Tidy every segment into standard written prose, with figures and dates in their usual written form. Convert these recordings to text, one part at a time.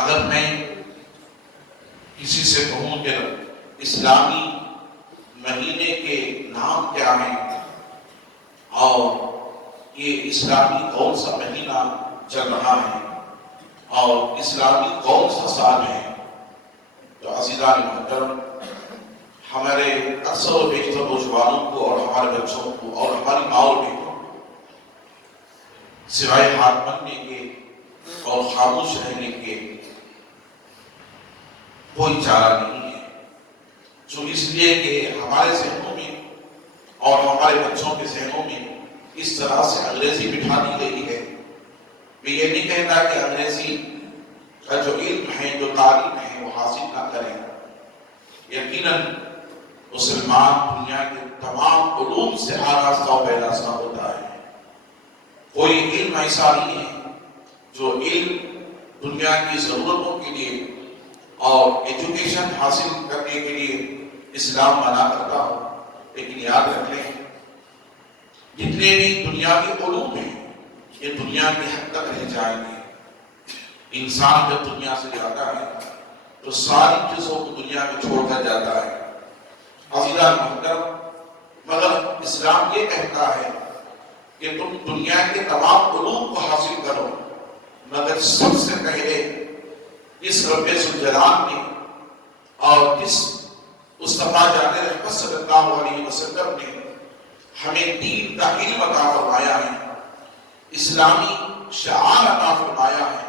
اگر میں کسی سے کہوں کہ اسلامی مہینے کے نام کیا ہیں اور یہ اسلامی کون سا مہینہ چل رہا ہے اور اسلامی کون سا سال ہے، تو عزیزان محترم ہمارے اکثر و بیشتر نوجوانوں کو اور ہمارے بچوں کو اور ہماری ماں اور بیٹوں کو سوائے ہاتھ بننے کے اور خاموش رہنے کے کوئی چارہ نہیں ہے، جو اس لیے کہ ہمارے ذہنوں میں اور ہمارے بچوں کے ذہنوں میں اس طرح سے انگریزی بٹھا دی گئی ہے۔ میں یہ نہیں کہتا کہ انگریزی کا جو علم ہے، جو تعلیم ہے، وہ حاصل نہ کریں۔ یقیناً مسلمان دنیا کے تمام علوم سے آراستہ و پیراستہ ہوتا ہے۔ کوئی علم ایسا نہیں ہے جو علم دنیا کی ضرورتوں کے لیے اور ایجوکیشن حاصل کرنے کے لیے اسلام منع کرتا ہو، لیکن یاد رکھ لیں جتنے بھی دنیاوی علوم ہیں یہ دنیا کے حد تک رہ جائیں گے۔ انسان جب دنیا سے جاتا ہے تو ساری چیزوں کو دنیا میں چھوڑ کر جاتا ہے۔ عزیزان محترم، مگر اسلام یہ کہتا ہے کہ تم دنیا کے تمام علوم کو حاصل کرو، مگر سب سے پہلے اس رب ذوالجلال نے اور اس مصطفیٰ جان رحمت صلی اللہ علیہ وسلم نے ہمیں دین کا علم عطا فرمایا ہے، اسلامی شعار عطا فرمایا ہے۔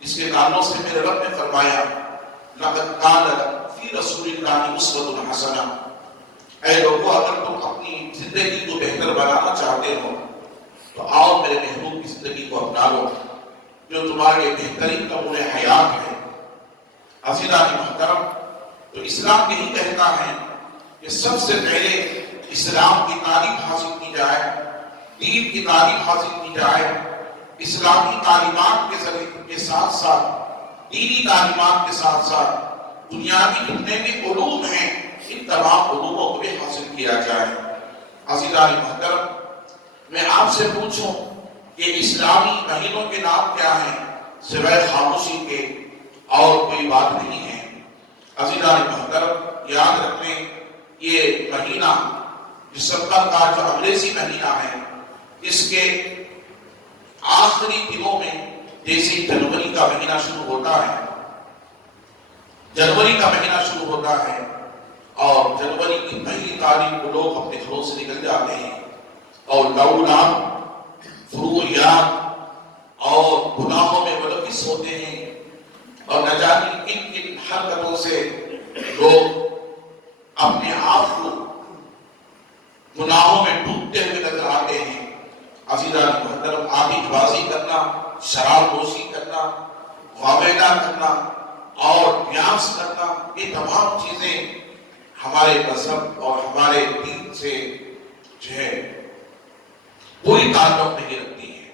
اس کے تعلق سے میرے رب نے فرمایا لَقَدْ كَانَ فِي رَسُولِ اللَّهِ أُسْوَةٌ حَسَنَةٌ، اے لوگوں اگر تم اپنی زندگی کو بہتر بنانا چاہتے ہو تو آؤ میرے محبوب کی زندگی کو اپنا لو جو تمہارے بہترین نمونہ حیات ہے۔ عزیزان محترم، تو اسلام یہی کہتا ہے کہ سب سے پہلے اسلام کی تعلیم حاصل کی جائے، دین کی تعلیم حاصل کی جائے، اسلامی تعلیمات کے ساتھ ساتھ دینی تعلیمات کے ساتھ ساتھ دنیاوی جتنے بھی علوم ہیں ان تمام علوموں کو بھی حاصل کیا جائے۔ عزیزان محترم، میں آپ سے پوچھوں کہ اسلامی مہینوں کے نام کیا ہیں، سوائے خاموشی کے اور کوئی بات نہیں ہے۔ عزیزان محترم، یاد رکھیں یہ مہینہ دسمبر کا جو انگریزی مہینہ ہے، اس کے آخری دنوں میں جیسے جنوری کا مہینہ شروع ہوتا ہے، جنوری کا مہینہ شروع ہوتا ہے اور جنوری کی پہلی تاریخ کو لوگ اپنے گھروں سے نکل جاتے ہیں اور لولاک، فروریات اور گناہوں میں ملوث ہوتے ہیں اور نہ جانے کن کن حرکتوں سے لوگ اپنے آپ کو گناہوں میں ڈوبتے ہوئے نظر آتے ہیں۔ عزیزان محترم، آتش بازی کرنا، شراب نوشی کرنا، معاملہ کرنا اور پیاس کرنا، یہ تمام چیزیں ہمارے مذہب اور ہمارے دین سے جو ہے کوئی تعلق نہیں رکھتی ہے۔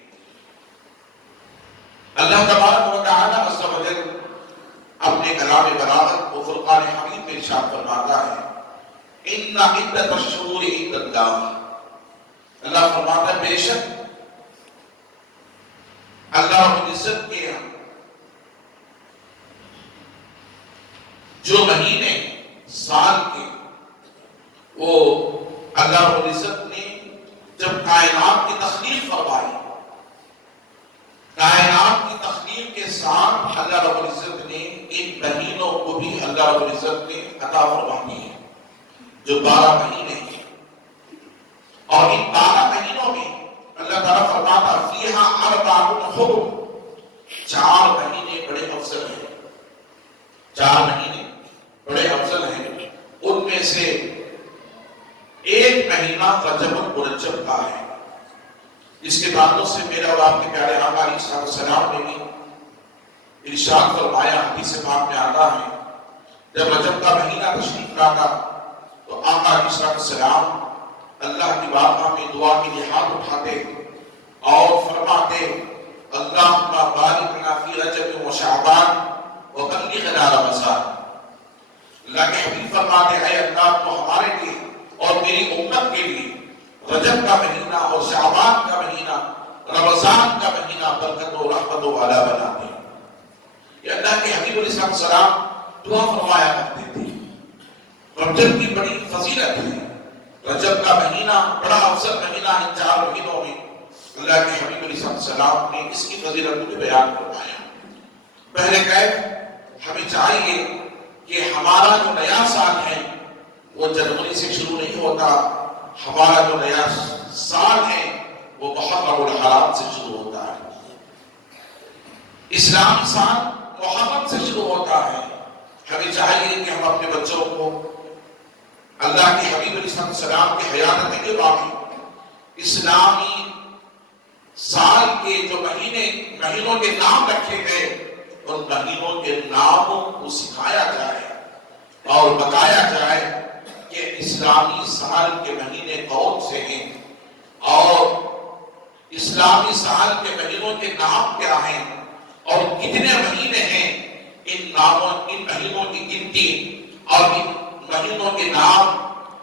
اللہ تبارک و تعالی عز و جل اپنے کلام بلاغت و فرقان حمید میں ارشاد فرماتا ہے ان عدت الشہور عند اللہ، اللہ فرماتا ہے بے شک اللہ رب العزت کے جو مہینے سال کے وہ اللہ رب العزت نے جب کائنات کی تخلیق فرمائی، کائنات کی تخلیق کے ساتھ اللہ رب العزت نے ان مہینوں کو بھی اللہ رب العزت نے عطا فرمائی ہے جو 12 مہینے ہیں، اور ان 12 مہینوں میں اللہ تعالیٰ فرماتا فیہا اربعۃ حرم، 4 مہینے بڑے افضل ہیں، 4 مہینے بڑے افضل ہیں۔ ان میں سے ایک مہینہ رجب المرجب کا ہے، جس کے تعلق سے میرے اور آپ کے پیارے آقا علیہ الصلوۃ والسلام نے بھی ارشاد فرمایا، حدیث پاک میں آتا ہے جب رجب کا مہینہ تشریف لاتا تو آقا علیہ الصلوۃ والسلام اللہ کی بارگاہ میں دعا کے لیے ہاتھ اٹھاتے اور فرماتے اللہم بارک لنا فی رجب و شعبان وبلغنا رمضان۔ اللہ کے حبیب فرماتے اے اللہ تو ہمارے لیے اور میری امت کے لیے رجب کا مہینہ اور شعبان کا مہینہ، رمضان کا مہینہ برکت و رحمت والا بنا دے۔ کہ اللہ کے حبیب علیہ السلام دعا فرمایا کرتے تھے. رجب کی بڑی فضیلت ہے. رجب کا مہینہ بڑا افضل مہینہ ہے. 4 مہینوں میں اللہ کے حبیب علیہ السلام نے اس کی فضیلت کو بیان فرمایا. بہرکیف ہمیں چاہیے کہ ہمارا جو نیا سال ہے وہ جنوری سے شروع نہیں ہوتا. ہمارا جو نیا سال ہے وہ محرم الحرام سے شروع ہوتا ہے. اسلامی سال محرم سے شروع ہوتا ہے. ہمیں چاہیے کہ ہم اپنے بچوں کو اللہ کے حبیب علیہ السلام کی حیات کے باقی اسلامی سال کے جو مہینوں کے نام رکھے گئے ان مہینوں کے ناموں کو سکھایا جائے اور بتایا جائے کہ اسلامی سال کے مہینے کون سے ہیں اور اسلامی سال کے مہینوں کے نام کیا ہیں اور کتنے مہینے ہیں. ان مہینوں کی گنتی اور ان مہینوں کے نام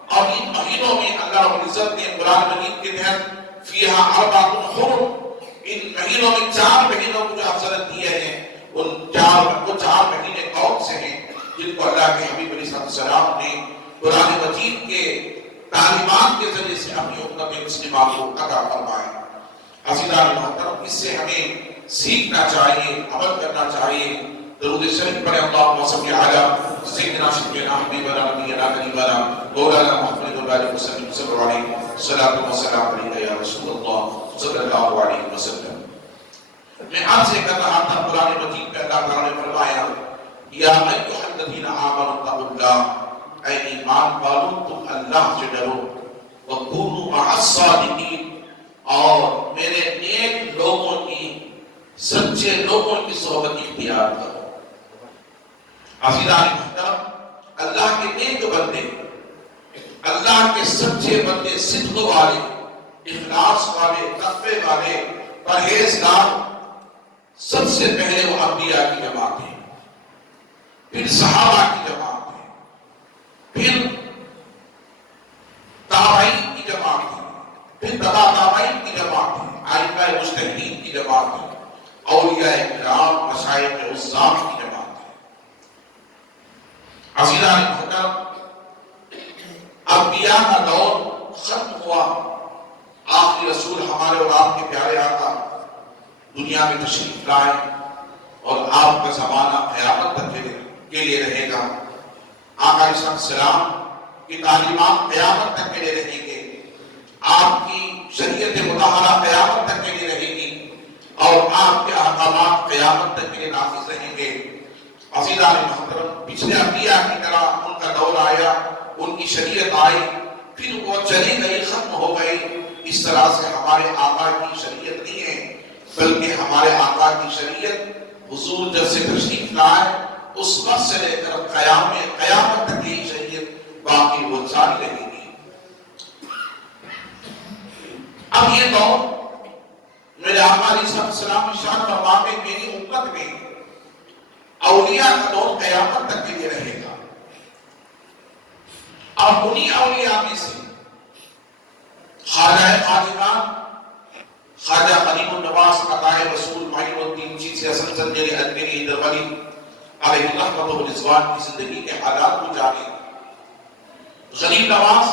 اور ان مہینوں میں اللہ رب العزت نے قرآن مجید کے تحت فیہا اربعۃ حرم ان مہینوں میں 4 مہینوں کو جو افضلت دیے ہیں ان 4 مہینے کون سے ہیں جن کو اللہ کے حبیب علیہ السلام نے قرآن مجید کے تعلیمات کے ذریعے سے اپنی امت مسلمہ کو عطا فرمایا. عزیزان محترم اس سے ہمیں سیکھنا چاہیے, عمل کرنا چاہیے. درود شریف پڑھیں. اللہم صلی علی سیدنا شفیعنا حبیبنا نبینا قریبنا مولانا محمد و علیہ وسلم صلی اللہ علیہ صلاۃ و سلام علیک یا رسول اللہ صلی اللہ علیہ وسلم. میں آپ سے کہہ رہا تھا قرآن مجید میں اللہ تعالیٰ نے فرمایا یا ایھا الذین آمنوا اتقوا اللہ, اے ایمان والو تم اللہ سے ڈرو, وکونوا مع الصادقین اور میرے نیک لوگوں کی سچے لوگوں کی صحبت اختیار کرو. عزیزان محترم اللہ کے نیک بندے, اللہ کے سچے بندے, صدق والے, اخلاص والے, تقوی والے, پرہیزگار سب سے پہلے وہ انبیاء کی جماعت ہے, پھر صحابہ کی جماعت ہے, پھر تابعین کی جماعت ہے, پھر تبع تابعین کی جماعت ہے, ائمہ مجتہدین کی جماعت ہے, اولیاء کرام مشائخ عظام کی جماعت ہے. عزیزان محترم انبیاء کا دور ختم ہوا. آخری رسول ہمارے اور آپ کے پیارے آقا دنیا میں تشریف لائے اور آپ کا زمانہ قیامت تک کے لیے رہے گا. آقا علیہ السلام کی تعلیمات قیامت تک کے لیے رہیں گے. آپ کی شریعت مطہرہ قیامت تک کے لیے رہے گی اور آپ کے احکامات قیامت تک کے لیے نافذ رہیں گے. عزیزان محترم پچھلے انبیاء کی طرح ان کا دور آیا, ان کی شریعت آئی, پھر وہ چلی گئی, ختم ہو گئی. اس طرح سے ہمارے آقا کی شریعت نہیں ہے, بلکہ ہمارے آقا کی شریعت حضور جب سے تشریف لائے اس وقت سے لے کر قیامت تک یہی شریعت باقی وہ جاری رہے گی. اب یہ دور میرے آقا علیہ السلام ارشاد فرماتے میری امت میں اولیاء کا دور قیامت تک کے لیے رہے گا. اور انہی اولیاء میں سے خواجہ خاجگان, خواجہ غریب النواز عطائے رسول معین الدین چشتی حسن زنجانی اجمیری درولی علیہ رحمت و رضوان کی زندگی کے حالات کو جانے. غریب نواز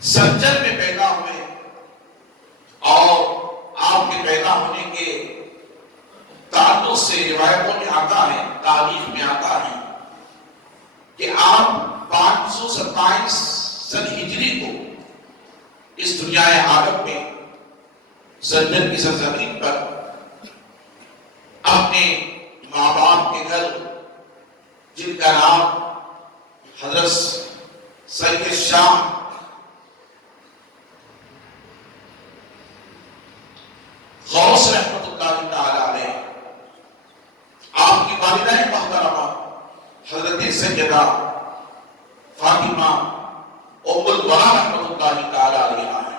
سنجر میں پیدا ہوئے اور آپ کے پیدا ہونے کے تعلق سے روایتوں میں آتا ہے, تاریخ میں آتا ہے کہ آپ 527 سن ہجری کو اس دنیا عالم میں سنجر کی سرزمین پر اپنے ماں باپ کے گھر, جن کا نام حضرت سید شاہ غوث رحمت اللہ تعالی علیہ, آپ کی والدہ محترمہ حضرت سیدہ فاطمہ ام الورا رحمت اللہ تعالی علیہ ہے.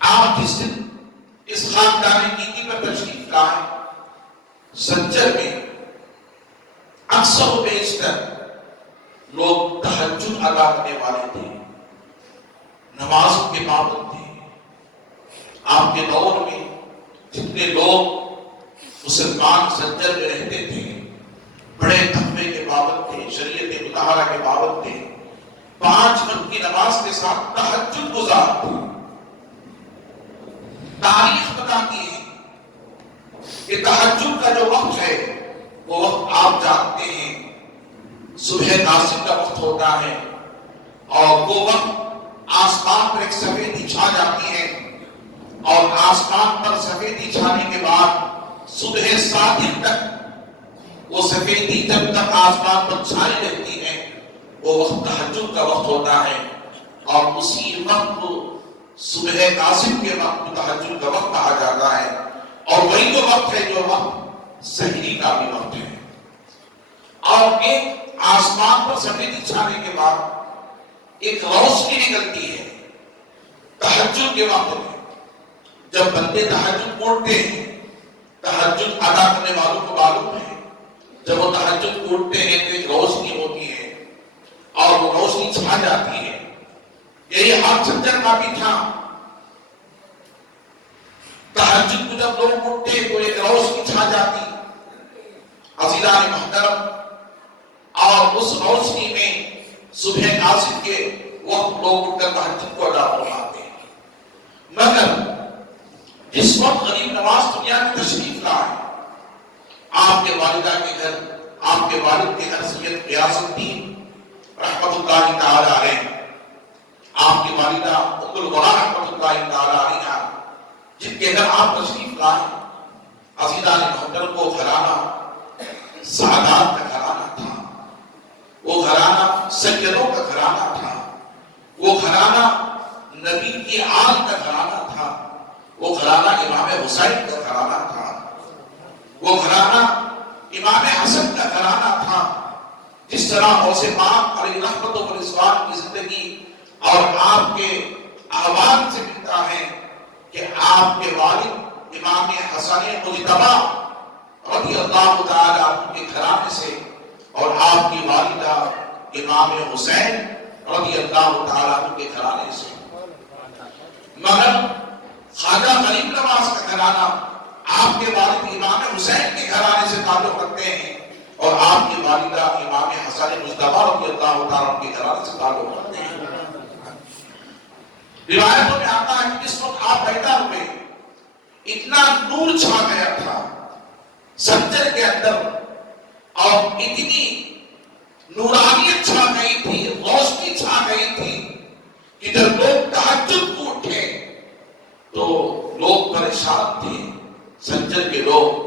آپ جس دن اس خاندان کی پر تشریف لائے سنجر میں اکثر و بیشتر لوگ تہجد ادا کرنے والے تھے, نمازوں کے پابند تھے. آپ کے دور میں جتنے لوگ مسلمان سنجر میں رہتے تھے بڑے تقوی کے پابند تھے، شریعت مطہرہ کے پابند تھے، 5 وقت کی نماز کے ساتھ تہجد گزارتے تھے۔ تاریخ بتاتی ہے کہ تہجد کا جو وقت ہے وہ وقت آپ جانتے ہیں صبح ناصب کا وقت ہوتا ہے، اور وہ وقت آسمان پر ایک سفیدی چھا جاتی ہے، اور آسمان پر سفیدی چھانے کے بعد صبح صادق تک وہ سفیدی جب تک آسمان پر چھائی رہتی ہے وہ وقت تہجد کا وقت ہوتا ہے، اور اسی وقت صبح ناصب کے وقت کو تہجد کا وقت کہا جاتا ہے، اور وہی وہ وقت ہے جو وقت سحری کا بھی وقت ہے۔ اور ایک آسمان پر سفیدی چھانے کے بعد ایک روشنی نکلتی ہے تہجد کے وقت میں، جب بندے تہجد پڑھتے ہیں، تہجد ادا کرنے والوں کو معلوم ہے جب وہ تہجد پڑھتے ہیں تو ایک روشنی ہوتی ہے اور وہ روشنی چھا جاتی ہے۔ یہی حال سنجر کا بھی تھا، تہجد کو جب لوگ پڑھتے تو ایک روشنی چھا جاتی عزیزان محترم، اور اس روشنی میں صبح ناصب کے وقت لوگ اٹھ کر تہجد کو ادا فرماتے ہیں۔ مگر جس وقت غریب نواز دنیا میں تشریف لائے، آپ کے والدہ کے گھر، آپ کے والد کے گھر سید غیاث الدین رحمت اللہ تعالی علیہ، آپ کی والدہ ام الغلا رحمت اللہ تعالی علیہ، جن کے گھر آپ تشریف لائے، عزیزان محترم وہ گھرانہ سعادات کا گھرانہ تھا، وہ گھرانہ سیدوں کا گھرانہ تھا، وہ گھرانہ نبی کی آل کا گھرانہ تھا، وہ گھرانہ امام حسین کا گھرانہ تھا، وہ گھرانہ امام حسن کا گھرانہ تھا۔ جس طرح غوث پاک علیہ رحمت و رضوان کی زندگی اور آپ کے احوال سے ملتا ہے کہ آپ کے والد امام حسن مجتبی رضی اللہ تعالی عنہ کے گھرانے سے اور آپ کی والدہ امام حسین رضی اللہ تعالی عنہ کے گھرانے سے، مگر خواجہ غریب نواز کا گھرانہ آپ کے والد امام حسین کے گھرانے سے تعلق رکھتے ہیں، اور آپ کی والدہ امام حسن مجتبی رضی اللہ تعالیٰ عنہ کے گھرانے سے تعلق رکھتے ہیں۔ روایتوں میں آتا ہے کہ جس وقت آپ پیدا ہوئے اتنا نور چھا گیا تھا سنجر کے اندر، اور اتنی نورانیت چھا گئی تھی، روشنی چھا گئی تھی کہ جب لوگ تہجد کو اٹھے تو لوگ پریشان تھے، سنجر کے لوگ۔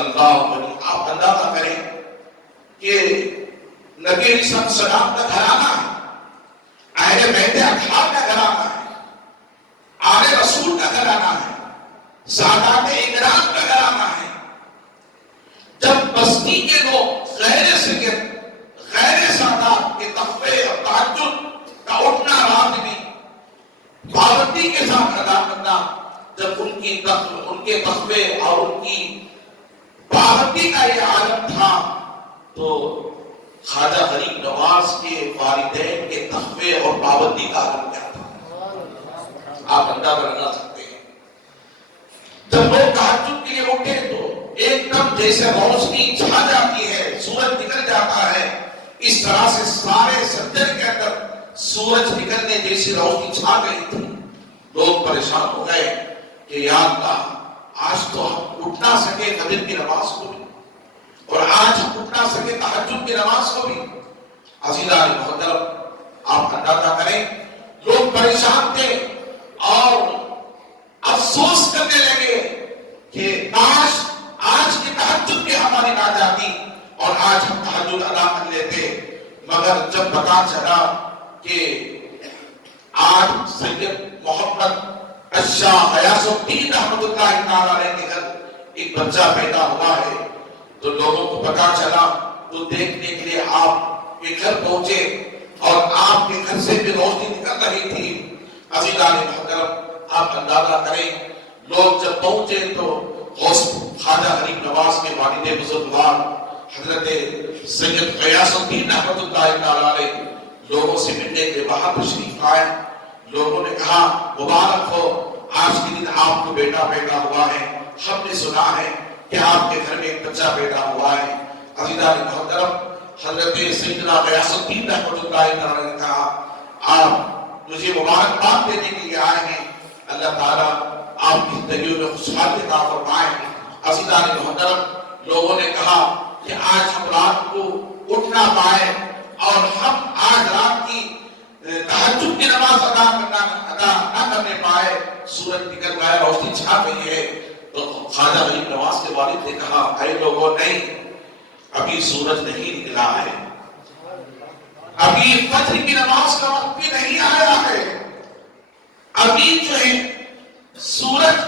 اللہ بنی آپ اندازہ کریں کہ نبی علیہ السلام کا گھرانہ ہے، اہل بیت اطہار کا گھرانہ ہے، آل رسول کا گھرانہ ہے، سادات اکرام کا گھرانہ ہے۔ جب بستی کے لوگ غیر سید، غیر سادات کے تقوی اور تہجد کا اٹھنا رات میں پابندی کے ساتھ ادا کرنا، جب ان کے تقوی اور ان کی پابندی کا یہ عالم تھا، تو خواجہ غریب نواز کے والدین کے تقوی اور پابندی کا عالم کیا تھا، آپ اندازہ لگا سکتے ہیں۔ جب لوگ تہجد کے لیے اٹھے تو ایک دم جیسے روشنی چھا جاتی ہے، سورج نکل جاتا ہے، اس طرح سے سارے سنجر کے اندر سورج نکلنے جیسی روشنی چھا گئی تھی۔ لوگ پریشان ہو گئے کہ یا اللہ، آج تو ہم اٹھ نہ سکے فجر کی نماز کو بھی، اور آج ہم اٹھ نہ سکے تہجد کی نماز کو بھی۔ عزیزان محترم آپ اندازہ کریں، لوگ پریشان تھے اور افسوس کرنے لگے کہ کاش آج کی تہجد بھی ہماری نہ جاتی اور آج ہم تہجد ادا کر لیتے۔ مگر جب پتہ چلا کہ آج سید محمد الشاہ غیاث الدین رحمت اللہ تعالی علیہ کے گھر ایک بچہ پیدا ہوا ہے، تو لوگوں کو پتہ چلا تو دیکھنے کے لیے آپ کے گھر پہنچے، اور آپ کے گھر سے بھی روشنی نکل رہی تھی۔ عزیزان محترم آپ اندازہ کریں، لوگ جب پہنچے تو خواجہ غریب نواز کے والد بزرگوار حضرت سید غیاث الدین رحمت اللہ تعالی علیہ لوگوں سے ملنے کے وہاں تشریف لائے۔ لوگوں نے کہا مبارک ہو آج کے دن آپ کو بیٹا پیدا ہوا ہے، ہم نے سنا ہے کہ آپ کے گھر میں ایک بچہ پیدا ہوا ہے۔ عزیزان محترم، حضرت سیدنا غیاث الدین رحمۃ اللہ تعالی نے کہا آپ مجھے مبارکباد دینے کے لیے آئے ہیں، اللہ تعالیٰ آپ کی زندگیوں میں خوشحالی عطا فرمائے۔ عزیزان محترم، لوگوں نے کہا کہ آج ہم رات کو اٹھ نہ پائے اور ہم آج رات کی تہجد کی نماز ادا نہ کرنے پائے، سورج نکل گیا، روشنی چھا گئی ہے۔ تو خواجہ غریب نواز کے والد نے کہا اے لوگوں، نہیں، ابھی سورج نہیں نکلا ہے، ابھی فجر کی نماز کا وقت بھی نہیں آیا ہے، ابھی جو ہے سورج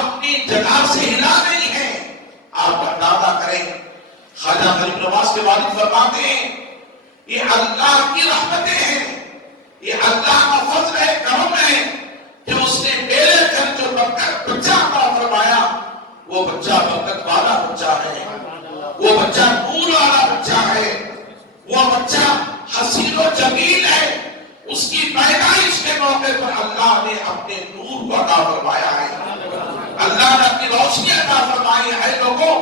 اپنی جگہ سے ہلا نہیں ہے۔ آپ اندازہ کریں، خواجہ غریب نواز کے والد فرماتے ہیں یہ اللہ کی رحمتیں ہیں، یہ اللہ کا فضل ہے، کرم ہے کہ اس نے میرے گھر جو برکت بچہ عطا فرمایا، وہ بچہ برکت والا بچہ ہے، وہ بچہ نور والا بچہ ہے، وہ بچہ حسین و جمیل ہے۔ اس کی پیدائش کے موقع پر اللہ نے اپنے نور کو عطا فرمایا ہے، اللہ نے اپنی روشنی عطا فرمائی ہے۔ لوگوں،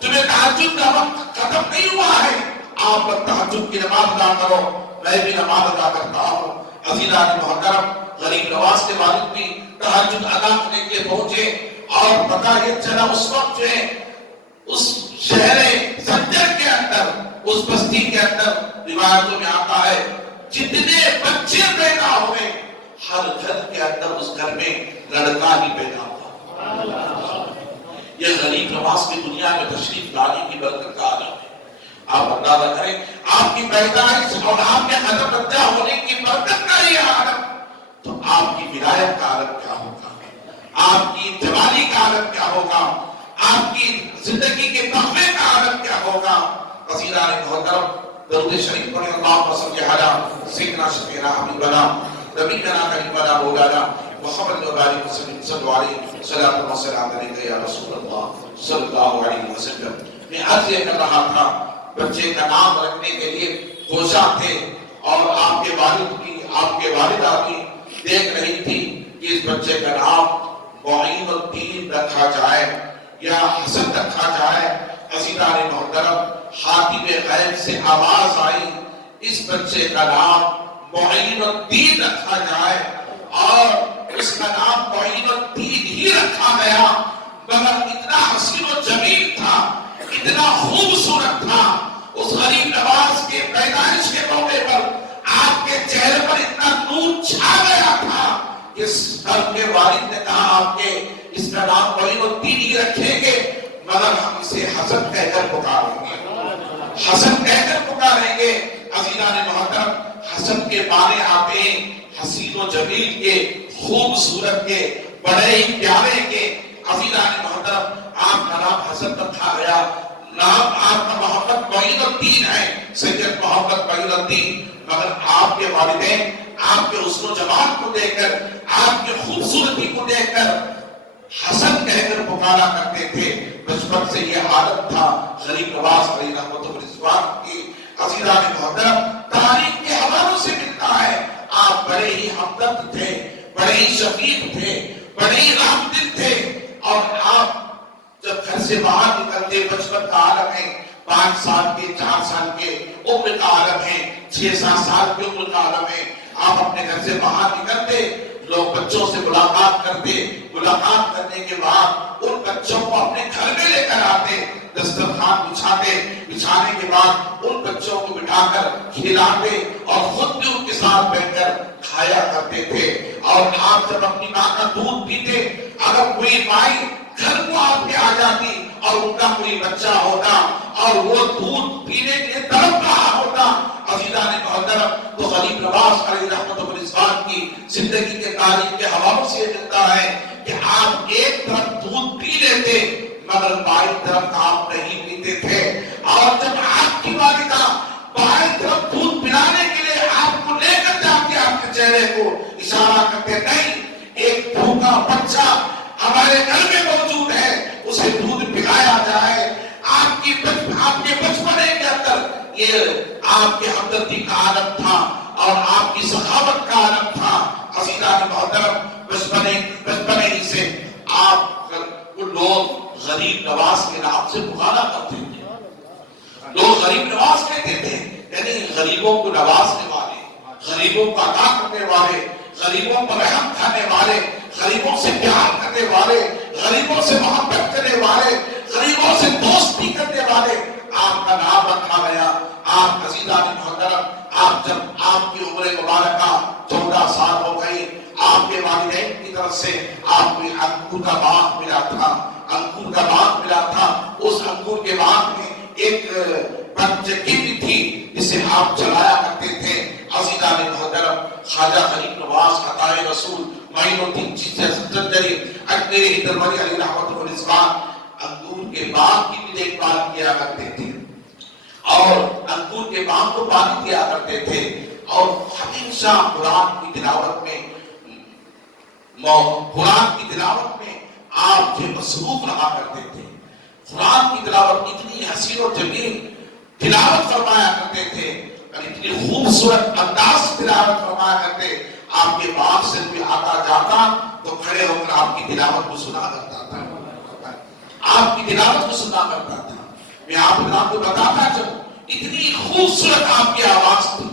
تمہیں تہجد کا وقت ختم نہیں ہوا ہے، آپ تہجد کی نماز ادا کرو، میں بھی نماز ادا کرتا ہوں۔ عزیزان محترم، غریب نواز کے والد بھی تہجد ادا کرنے کے لیے پہنچے اور پتہ یہ چلا اس وقت جو ہے اس شہر زنجر کے اندر، اس بستی کے اندر روایتوں میں آتا ہے جتنے بچے پیدا ہوئے ہر گھر کے اندر اس گھر میں لڑکا ہی پیدا ہوا۔ یہ غریب نواز کی دنیا میں تشریف لانے کی برکت کا عالم ہے۔ آپ اندازہ کریں، آپ کی پیدائش اور آپ کے قدم بچہ ہونے کی برکت کا یہ عالم، تو آپ کی ولایت کا عالم کیا ہوگا، آپ کی جوانی کا عالم کیا ہوگا، آپ کی زندگی کے تقوی کا عالم کیا ہوگا۔ عزیزان محترم، درود شریف پڑھیں، اللہم صلی علی سیدنا شفیعنا حبیبنا نبینا کریمنا مولانا محمد وبارک وسلم، صلی اللہ علیہ وسلم، السلام علیکم یا رسول اللہ صلی اللہ علیہ وسلم۔ میں عرض یہ کر رہا تھا، بچے کا نام رکھنے کے لیے کوشاں تھے اور آپ کے والد بھی، آپ کے والدہ بھی دیکھ رہی تھی کہ اس بچے کا نام معین الدین رکھا جائے یا حسن رکھا جائے۔ عزیزان محترم، حاتم غیب سے آواز آئی اس بچے کا نام معین الدین رکھا جائے، اور اس کا نام معین الدین ہی رکھا گیا، مگر اتنا حسین و جمیل تھا، اتنا خوبصورت تھا۔ اس غریب نواز کے پیدائش کے موقع پر آپ کے چہرے پر اتنا نور چھا گیا تھا کہ اس گھر کے والد نے کہا آپ کے اس کا نام معین الدین ہی رکھیں گے، مگر ہم اسے حسن کہہ کر پکاریں گے، حسن کہہ کر پکاریں گے۔ عزیزان محترم، حسن کے معنی آتے ہیں حسین و جمیل کے، خوبصورت کے، بڑے ہی پیارے کے۔ عزیزان محترم، آپ کا نام حسن رکھا گیا، نام آپ کا محمد معین الدین ہے، سید محمد معین الدین، مگر آپ کے والدین آپ کے حسن و جمال کو دیکھ کر، آپ کی خوبصورتی کو دیکھ کر حسن کہہ کر پکارا کرتے تھے۔ بچپن سے یہ عادت تھا غریب نواز علیہ رحمۃ اللہ کی۔ عزیزان محترم، تاریخ کے حوالوں سے ملتا ہے آپ بڑے ہی ہمدرد تھے، بڑے ہی شفیق تھے، بڑے ہی رحم دل تھے، اور آپ جب گھر سے باہر نکلتے بچپن کا عالم ہے، 5 سال کے، 4 سال کے عمر کا عالم ہے، 6-7 سال کی عمر کا عالم ہے، آپ اپنے گھر سے باہر نکلتے، لوگ بچوں سے ملاقات کرتے، ملاقات کرنے کے بعد ان بچوں کو اپنے گھر میں لے کر آتے، دسترخوان بچھاتے، بچھانے کے بعد ان بچوں کو بٹھا کر کھلاتے اور خود بھی ان کے ساتھ بیٹھ کر کھایا کرتے تھے۔ اور آپ جب اپنی ماں کا دودھ پیتے، اگر کوئی مائی گھر کو آپ کے آ جاتی اور ان کا کوئی بچہ ہوتا اور وہ دودھ پینے کے لیے تڑپ رہا ہوتا، عزیزان محترم، تو غریب نواز علیہ رحمۃ اللہ کی زندگی کے تاریخ کے حوالوں سے یہ ملتا ہے کہ آپ ایک طرف دودھ پی لیتے مگر بائیں طرف آپ نہیں پیتے تھے، اور جب آپ کی والدہ بائیں طرف دودھ پلانے کے لیے آپ کو لے کر جاتے آپ کے چہرے کو اشارہ کرتے، نہیں، ایک بھوکا بچہ ہمارے گھر میں موجود ہے، اسے دودھ پلایا جائے۔ آپ کے بچپنے کے اندر یہ آپ کے ہمدردی کا عالم تھا اور آپ کی سخاوت کا عالم تھا۔ عزیزان محترم، بچپنے غریب نواز کے نام سے پکارا کرتے تھے. لوگ غریب نواز کہتے تھے، یعنی غریبوں کو نوازنے والے، غریبوں کا عطا کرنے والے، غریبوں پر رحم کھانے والے، غریبوں سے پیار کرنے والے، غریبوں سے محبت کرنے والے، غریبوں سے دوستی کرنے والے. آپ کا نام رکھا گیا. آپ عزیزان محترم، آپ جب آپ کی عمر مبارکہ 14 سال ہو گئی، آپ کے والدین کی طرف سے آپ کو انگور کا باغ ملا تھا. انگور کا باغ ملا تھا. اس انگور کے باغ میں ایک پنچکی بھی تھی جسے آپ چلایا کرتے تھے. عزیزان محترم، خواجہ غریب نواز عطائے رسول معین الدین چشتی سکندری اجمیری درباری علی رحمت الرضوان انگور کے باغ کی بھی دیکھ بھال کیا کرتے تھے اور انگور کے باغ کو پانی دیا کرتے تھے اور ہمیشہ قرآن کی تلاوت میں آپ کے مصروف رہا کرتے تھے. قرآن کی تلاوت اتنی حسین و جمیل تلاوت فرمایا کرتے تھے اور اتنی خوبصورت انداز سے تلاوت فرمایا کرتے. آپ کے باغ سے بھی آتا جاتا تو کھڑے ہو کر آپ کی تلاوت کو سنا کرتا تھا. آپ کی تلاوت کو سنا کرتا تھا. میں آپ کو بتاتا چلوں، اتنی خوبصورت آپ کی آواز تھی،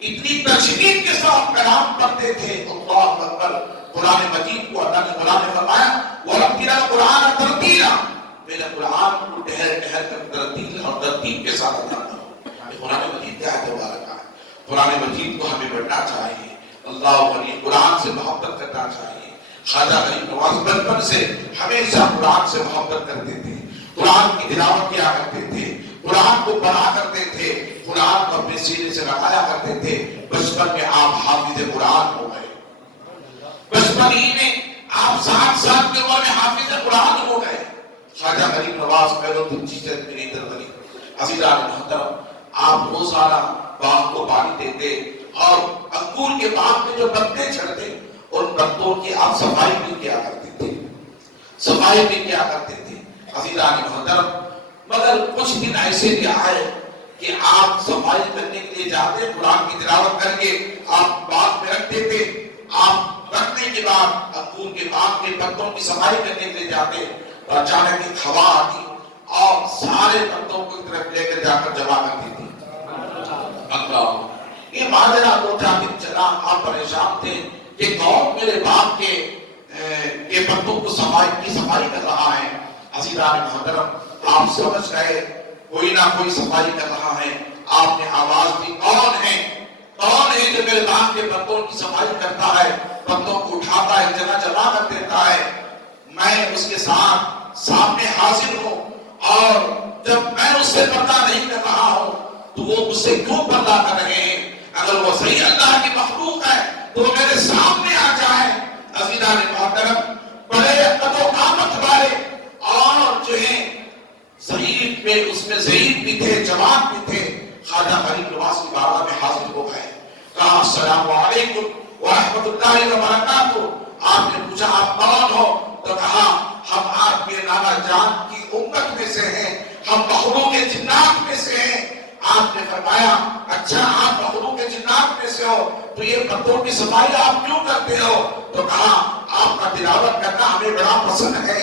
اتنی تجوید کے ساتھ کلام پڑھتے تھے. اللہ اکبر. قرآن مجید کو اللہ نے قرآن نے فرمایا وَرَتِّلِ الْقُرْآنَ تَرْتِيلًا، میرے قرآن کو ٹہر ٹہر کر ترتیل اور ترتیب کے ساتھ ادا کرو. قرآن مجید کیا ہے؟ مبارکہ ہے. قرآن مجید کو ہمیں پڑھنا چاہیے. اللہ علیہ قرآن سے محبت کرنا چاہیے. خواجہ غریب نواز بچپن سے ہمیشہ قرآن سے محبت کرتے تھے. قرآن کی تلاوت کیا کرتے تھے، قرآن کو پڑھا کرتے تھے، قرآن کو اپنے سینے سے رکھایا کرتے تھے. بچپن میں آپ حافظ قرآن ہو گئے. بچپن ہی میں آپ 7 سال کی عمر میں حافظ قرآن ہو گئے. خواجہ غریب نواز پہلو دن چیزیں میری درباری عزیزان محترم، آپ روزانہ باغ کو پانی دیتے اور انگور کے باغ میں جو پتے جھڑتے ان پتوں کی آپ صفائی بھی کیا کرتے تھے. صفائی بھی کیا کرتے تھے. عزیزان محترم، مگر کچھ دن ایسے بھی آئے کہ آپ صفائی کرنے کے لیے جاتے، قرآن کی تلاوت کر کے آپ باغ میں رکھ دیتے. آپ رکھنے کے بعد انگور کے باغ کے پتوں کی صفائی کرنے کے لیے جاتے اور اچانک ایک ہوا آتی اور سارے پتوں کو طرف لے کر جا کر جمع کر دیتی. اللہ، یہ ماجرا 2-4 دن چلا. آپ پریشان تھے کہ کون میرے باغ کے پتوں کو صفائی کر رہا ہے. عزیزان محترم، آپ سمجھ گئے کوئی نہ کوئی صفائی کر رہا ہے. آپ نے آواز دی، کون ہے جو میرے باغ کے پتوں کی صفائی کرتا ہے، پتوں کو اٹھاتا ہے، جمع کر دیتا ہے. میں اس کے ساتھ سامنے حاضر ہوں اور جب میں اس سے پردہ نہیں کر رہا ہوں تو وہ مجھ سے کیوں پردہ کر رہے ہیں؟ اگر وہ صحیح اللہ کی مخلوق ہے تو وہ میرے سامنے آ جائے. عزیزان محترم، بڑے قد و قامت والے اور جو ہیں ضعیف میں اس میں ضعیف بھی تھے، جوان بھی تھے. خواجہ غریب نواز کی بارگاہ میں حاضر ہو گئے. کہا السلام علیکم ورحمۃ اللہ وبرکاتہ. آپ نے پوچھا آپ کون ہو؟ تو کہا ہم آپ کے نانا جان کی امت میں سے ہیں، ہم مخلوق جنات میں سے ہیں. آپ نے فرمایا اچھا آپ مخلوق جنات میں سے ہو تو یہ پتوں کی صفائی آپ کیوں کرتے ہو؟ تو کہا آپ کا تلاوت کرنا ہمیں بڑا پسند ہے،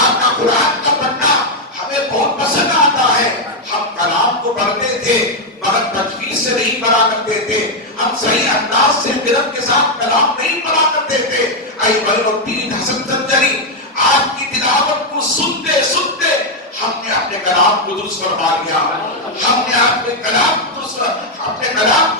آپ کا قرآن کا پڑھنا ہمیں بہت پسند آتا ہے. ہم کلام کو پڑھتے تھے مگر تجوید سے نہیں پڑھا کرتے تھے. ہم صحیح انداز سے قرآن کے ساتھ کلام نہیں پڑھا کرتے تھے. اے معین الدین حسن سکندری، آپ کی تلاوت کو سنتے سنتے ہم نے اپنے کلام کو درست فرما لیا. ہم نے اپنے کلام کو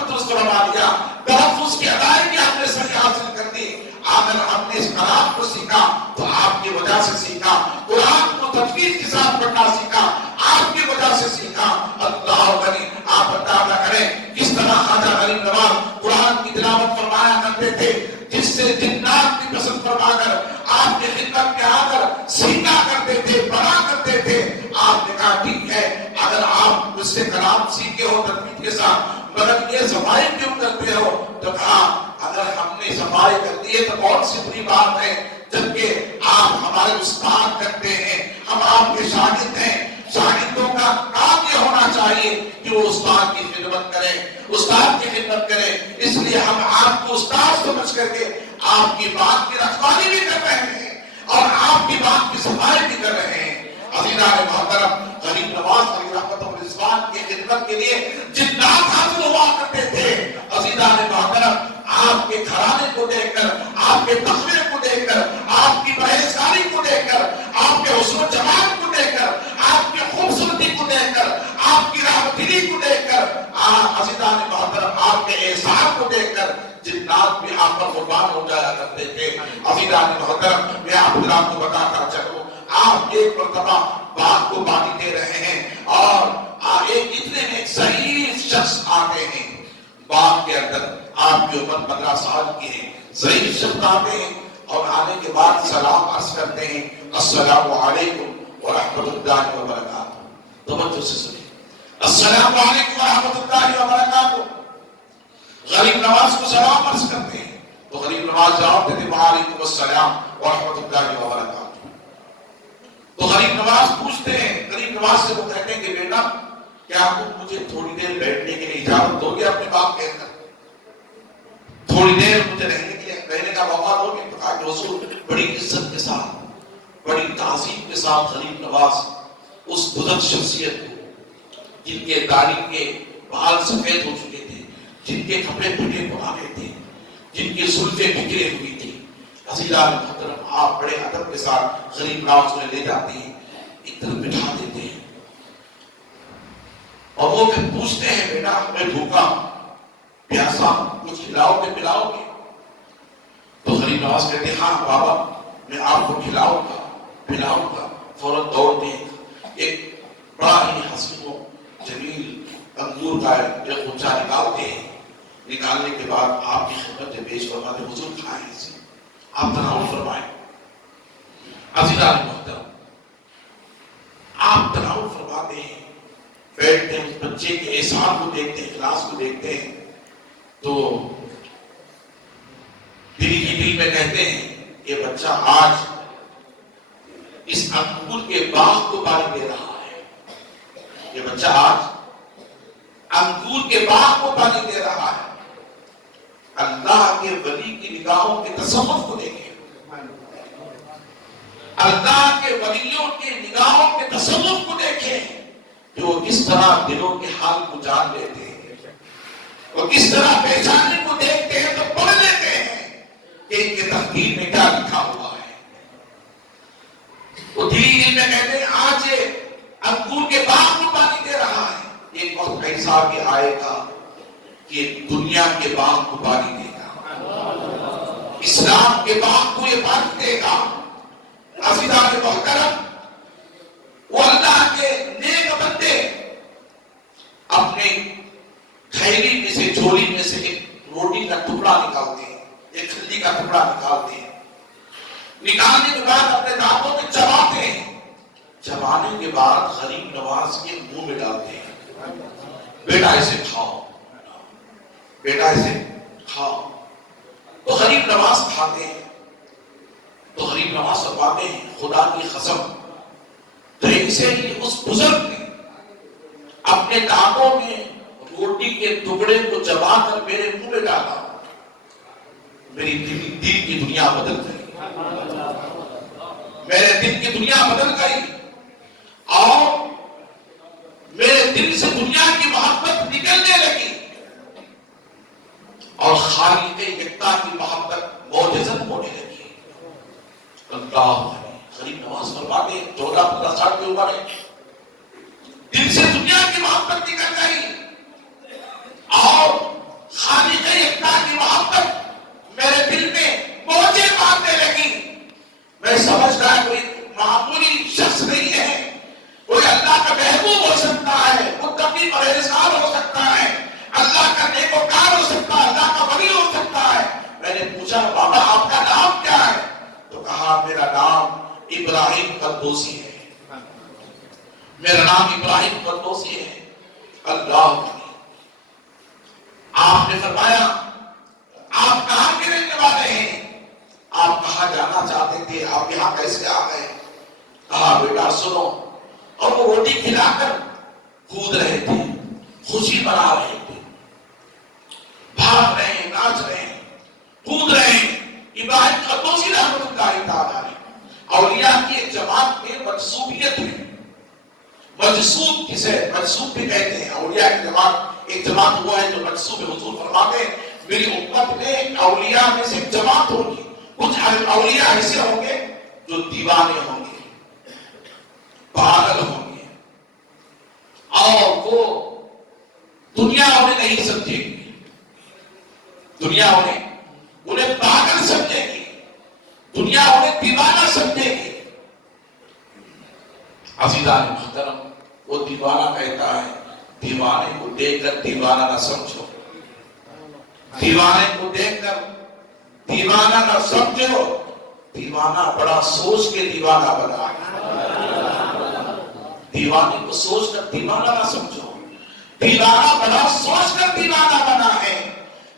درست فرما لیا. تلفظ کی ادائیگی ہم نے صحیح حاصل کر دی. اگر ہم نے اس کلام کو سیکھا تو آپ کی وجہ سے سیکھا. قرآن کو تجوید کے ساتھ پڑھنا سیکھا آپ کی وجہ سے سیکھا. اللہ غنی، آپ اندازہ کریں کس طرح خواجہ غریب نواز قرآن کی تلاوت فرمایا کرتے تھے جس سے جنات بھی پسند فرما کر آپ کی خدمت میں آ کر سیکھا کرتے تھے، پڑھا کرتے تھے. آپ نے کہا ٹھیک ہے اگر آپ مجھ سے کلام سیکھے ہو تجوید کے ساتھ مگر یہ صفائی کیوں کرتے ہو؟ تو کہا اگر ہم نے صفائی کر دی ہے تو کون سی بری بات ہے، جبکہ آپ ہمارے استاد کرتے ہیں، ہم آپ کے شاگرد ہیں. شاگردوں کا کام یہ ہونا چاہیے کہ وہ استاد کی خدمت کریں، استاد کی خدمت کریں. اس لیے ہم آپ کو استاد سمجھ کر کے آپ کی بات کی رکھوالی بھی کر رہے ہیں اور آپ کی بات کی صفائی بھی کر رہے ہیں. عزیزان محترم غریب نواز علیہ رحمت و رضوان کی خدمت کے لیے جنات حاضر ہوا کرتے تھے. عزیزان محترم آپ کے گھرانے کو دیکھ کر، آپ کے تخوے کو دیکھ کر، آپ کی پرہیزگاری کو دیکھ کر، آپ کے حسن و جمال کو دیکھ کر، آپ کی خوبصورتی کو دیکھ کر، آپ کی راہدلی کو دیکھ کر، عزیزان محترم آپ کے احسان کو دیکھ کر جنات بھی آپ پر قربان ہو جایا کرتے تھے. عزیزان محترم میں آپ کو بتاتا چلوں، آپ ایک مرتبہ باغ کو پانی دے رہے ہیں اور ایک اتنے میں ایک ضعیف شخص آتے ہیں باغ کے اندر. آپ کی عمر 15 سال کی ہے. ضعیف شخص آتے ہیں اور آنے کے بعد سلام عرض کرتے ہیں، السلام علیکم ورحمۃ اللہ وبرکاتہ. توجہ سے سنیں، السلام علیکم ورحمۃ اللہ وبرکاتہ. غریب نواز کو سلام عرض کرتے ہیں تو غریب نواز جواب دیتے وعلیکم السلام ورحمۃ اللہ وبرکاتہ. تو غریب نواز پوچھتے ہیں، غریب نواز سے وہ کہتے ہیں کہ بیٹا کیا تم مجھے تھوڑی دیر بیٹھنے کے لیے اجازت دو گے اپنے باپ کے اندر؟ تھوڑی دیر مجھے رہنے کا موقع دو گے؟ تو کہا کہ حضور بڑی عزت کے ساتھ، بڑی تعظیم کے ساتھ غریب نواز اس بزرگ شخصیت کو، جن کے داڑھی کے بال سفید ہو چکے تھے، جن کے کپڑے پھٹے پرانے تھے، جن کی زلفیں بکھری ہوئی تھی، عزیزان محترم آپ بڑے ادب کے ساتھ غریب نواز میں لے جاتے ہیں، ایک طرف بٹھا دیتے ہیں اور وہ پھر پوچھتے ہیں بیٹا میں بھوکا پیاسا کچھ کھلاؤ گے پلاؤ گے؟ تو غریب نواز کہتے ہیں ہاں بابا میں آپ کو کھلاؤں گا پلاؤں گا. فوراً دوڑتے ہیں ایک بڑا ہی حسین و جمیل انگور کا ایک غنچہ نکالتے ہیں. نکالنے کے بعد آپ کی خدمت میں پیش فرماتے حضور کھائیں اسے، آپ تناول فرمائیں. عزیزان محترم آپ تناول فرماتے ہیں، بیٹھتے ہیں، اس بچے کے احسان کو دیکھتے ہیں، اخلاص کو دیکھتے ہیں تو دل ہی دل میں کہتے ہیں یہ بچہ آج اس انگور کے باغ کو پانی دے رہا ہے. یہ بچہ آج انگور کے باغ کو پانی دے رہا ہے. اللہ کے ولی کی نگاہوں کے تصوف کو دیکھیں، اللہ کے ولیوں کے نگاہوں کے تصوف کو دیکھیں کہ وہ کس طرح دلوں کے حال کو جان لیتے ہیں، وہ کس طرح پہچاننے کو دیکھتے ہیں تو پڑھ لیتے ہیں کہ ان کے تقدیر میں کیا لکھا ہوا ہے. وہ دلی دل میں کہتے ہیں آج یہ انگور کے باغ کو پانی دے رہا ہے. ایک وقت ایسا بھی آئے گا کہ دنیا کے باغ کو پانی دے گا، اسلام کے باغ کو یہ پانی دے گا. عزیزان محترم وہ اللہ کے نیک بندے اپنے تھیلی میں سے، جھولی میں سے ایک روٹی کا ٹکڑا نکالتے ہیں، ایک کھلی کا ٹکڑا نکالتے ہیں. نکالنے کے بعد اپنے دانتوں میں چباتے ہیں. چبانے کے بعد غریب نواز کے منہ میں ڈالتے ہیں، بیٹا اسے کھاؤ، بیٹا اسے کھاؤ. تو غریب نواز کھاتے ہیں تو غریب نواز فرماتے ہیں خدا کی قسم سے ہی اس بزرگ نے اپنے دانتوں میں روٹی کے ٹکڑے کو چبا کر میرے منہ میں ڈالا، میری دل کی دنیا بدل گئی، میرے دل کی دنیا بدل گئی اور میرے دل سے دنیا کی محبت نکلنے لگی اور خالق یکتا کی محبت معجزت ہونے لگی. اللہ غریب نواز فرماتے 14-15 سال کی عمر ہے، دل سے دنیا کی محبت نکل گئی اور خالق یکتا کی محبت میرے دل میں موجے مارنے لگی. میں سمجھ گیا کوئی معمولی شخص نہیں ہے، کوئی اللہ کا محبوب ہو سکتا ہے، متقی پرہیزگار ہو سکتا ہے، اللہ کا نیکوکار ہو سکتا ہے، اللہ کا ولی ہو سکتا ہے. میں نے پوچھا بابا آپ کا نام کیا ہے؟ تو کہا میرا نام ابراہیم قدوسی ہے، میرا نام ابراہیم قدوسی ہے. اللہ آپ نے فرمایا آپ کہاں کے رہنے والے ہیں، آپ کہاں جانا چاہتے تھے، آپ یہاں کیسے آ گئے؟ کہا بیٹا سنو. اور وہ روٹی کھلا کر کود رہے تھے، خوشی منا رہے تھے، بھاگ رہے ہیں، ناچ رہے ہیں، کود رہے ہیں. ابراہیم قدوسی رحمۃ اللہ تعالی علیہ اولیاء کی ایک جماعت میں منسوبیت ہے مجذوب کسے مجذوب بھی کہتے ہیں. اولیاء کی جماعت ایک جماعت ہوا ہے جو مجذوب. حضور فرماتے ہیں میری امت میں اولیاء میں سے ایک جماعت ہوگی. کچھ اولیاء ایسے ہوں گے جو دیوانے ہوں گے, پاگل ہوں گے, اور وہ دنیا انہیں نہیں سمجھے گی, دنیا انہیں پاگل سمجھے گی, دنیا انہیں دیوانہ سمجھے گی. عزیزان محترم, وہ دیوانہ کہتا ہے دیوانے کو دیکھ کر دیوانہ نہ سمجھو, دیوانے کو دیکھ کر دیوانہ نہ سمجھو. دیوانہ بڑا سوچ کے دیوانہ بنا ہے. دیوانے کو سوچ کر دیوانہ نہ سمجھو, دیوانہ بڑا سوچ کر دیوانہ بنا ہے.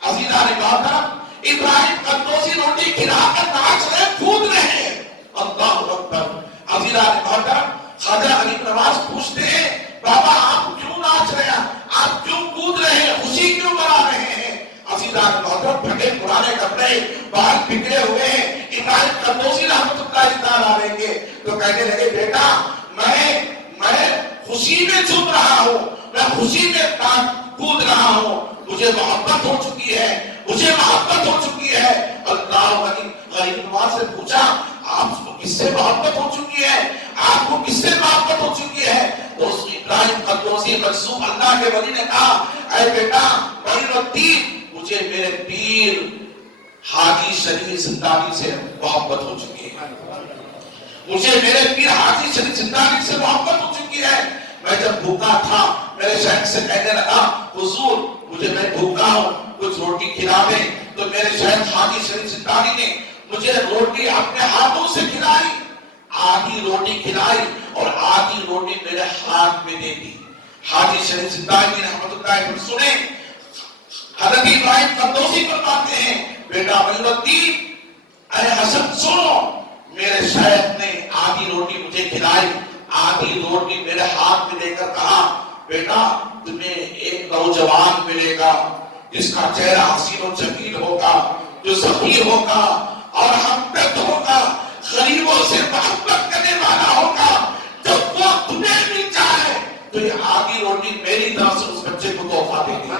عزیزان محترم, ابراہیم قدوسی روٹی کھلا کر ناچ رہے, کود رہے ہیں. اللہ اکبر. عزیزان محترم, خواجہ غریب نواز پوچھتے ہیں بابا آپ کیوں ناچ رہے ہیں, آپ کیوں کود رہے ہیں, خوشی کیوں منا رہے ہیں؟ عزیزان محترم, پھٹے پرانے کپڑے, بال بکھرے ہوئے ہیں. ابراہیم قدوسی رحمۃ اللہ تعالیٰ علیہ کے تو کہنے لگے بیٹا میں خوشی میں جھوم رہا ہوں, میں خوشی میں کود رہا ہوں. مجھے محبت ہو چکی ہے, مجھے محبت ہو چکی ہے. اللہ غریب نواز سے پوچھا آپ کو کس سے محبت ہو چکی ہے, آپ کو کس سے محبت ہو چکی ہے؟ تو ابراہیم قدوسی مجذوب اللہ کے ولی نے کہا اے بیٹا معین الدین, مجھے میرے پیر حاجی شریف زندانی سے محبت ہو چکی ہے, مجھے میرے پیر حاجی شریف زندانی سے محبت ہو چکی ہے. میں جب بھوکا تھا میرے شیخ سے کہنے لگا حضور میں بھوکا ہوں, کچھ روٹی کھلا دیں. تو میرے شیخ حاجی شریف زندانی نے مجھے روٹی اپنے ہاتھوں سے کھلائی, آدھی روٹی کھلائی اور آدھی روٹی میرے ہاتھ میں دے دی. حاجی شریف زندانی رحمۃ اللہ علیہ سنے حضرت ابراہیم قدوسی فرماتے ہیں بیٹا معین الدین اے حسن سنو, میرے شیخ نے آدھی روٹی مجھے کھلائی, آدھی روٹی میرے ہاتھ میں دے کر کہا بیٹا تمہیں ایک نوجوان ملے گا جس کا چہرہ حسین و جمیل ہوگا, جو ذخیر ہوگا اور ہمدرد ہوگا, غریبوں سے محبت کرنے والا ہوگا. جب وہ تمہیں مل جائے تو یہ آدھی روٹی میری طرف سے اس بچے کو تحفہ دے دینا,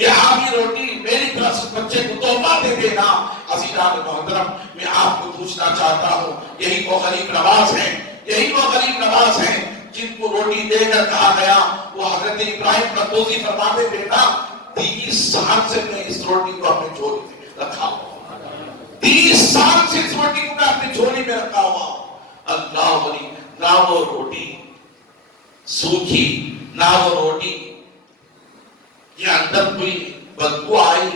یہ آدھی روٹی میری طرف سے بچے کو تحفہ دے دینا. عزیزان محترم, میں آپ کو پوچھنا چاہتا ہوں, یہی وہ غریب نواز ہیں, یہی وہ غریب نواز ہیں جن کو روٹی دے کر کہا گیا. وہ حضرت ابراہیم قدوسی فرماتے بیٹا 30 سال سے میں اس روٹی کو اپنے جھولی میں رکھا ہوا, 30 سال سے اس روٹی کو میں اپنے جھولی میں رکھا ہوا. اللہ علی, نہ وہ روٹی سوکھی, نہ وہ روٹی کے اندر کوئی بدبو آئی.